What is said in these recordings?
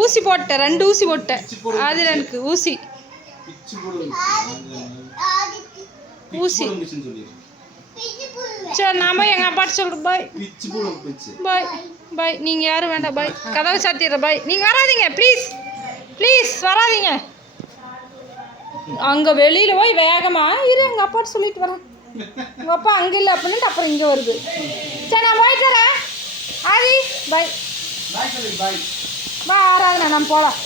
ஊசி போட்டேன், 2 ஊசி போட்டேன். அது எனக்கு ஊசி ஊசி. சரி நான் போய் எங்கள் அப்பாட்ட சொல்கிறேன். பாய் பாய் பாய். நீங்கள் யாரும் வேண்டாம். பாய். கதவை சாத்திடுறேன். பாய். நீங்கள் வராதீங்க ப்ளீஸ் ப்ளீஸ் வராதீங்க. அங்கே வெளியில் போய் வேகமாக இரு, எங்கள் அப்பாட்ட சொல்லிட்டு வரேன். உங்கள் அப்பா அங்கே இல்லை அப்படின்ட்டு அப்புறம் இங்கே வருது. சரி நான் போயிட்டு வரேன். ஆதி பாய் வா. ஆராதனை நம்ம போகலாம்.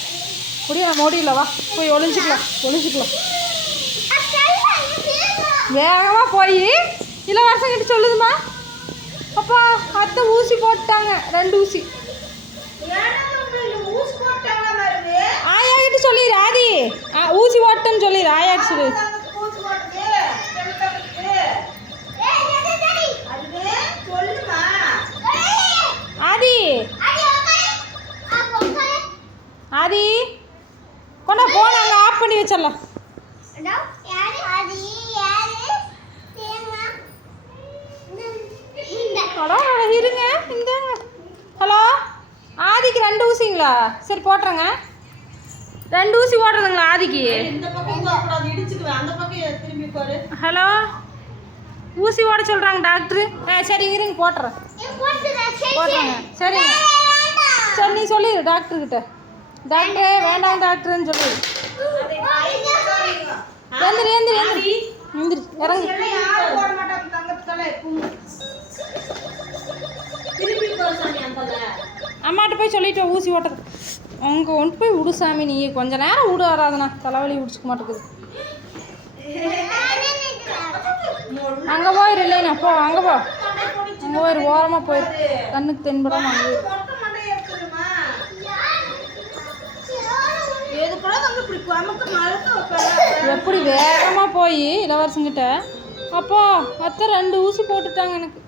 நம்ம முடியல. வா போய் ஒளிஞ்சிக்கலாம். வேகமாக போய் இளவரசங்கிட்ட சொல்லுதுமா, அப்பா அத்தை ஊசி போட்டாங்க, 2 ஊசி. ஆயா கிட்ட சொல்லிடு. ஆதி ஊசி போட்டேன்னு சொல்லிடு. ஆயாட்டு சொல்லு. ஆதி ஆதி கொண்டா போன அங்கே ஆஃப் பண்ணி வச்சிடலாம். இருங்க இங்க. ஹலோ ஆதிக்கு 2 ஊசிங்களா? சரி போட்டுறேங்க. 2 ஊசி போடுறதுங்களா ஆதிக்கு? ஹலோ ஊசி போட சொல்கிறாங்க டாக்டரு. சரி இருங்க போட்டுறேன். போட்டுறேங்க. சரிங்க. சரி நீ சொல்லிடு டாக்டர்கிட்ட. டாக்டரே வேண்டாம் டாக்டர்ன்னு சொல்லி. எந்திரி இறங்கு. அம்மாட்ட போய் சொல்லிட்டு ஊசி ஓட்டுறது. அங்கே ஒன்று போய் விடு சாமி. நீ கொஞ்ச நேரம் விடு. ஆராதனா தலைவலி பிடிச்சிக்க மாட்டேங்குது. அங்கே போயிரு. இல்லைண்ணா போ. அங்கே போயிரு. ஓரமாக போயிரு. கண்ணுக்கு தென்படாமல் அங்கே எப்படி வேகமாக போய் இளவரசங்கிட்ட, அப்போ அத்தை 2 ஊசி போட்டுட்டாங்க எனக்கு.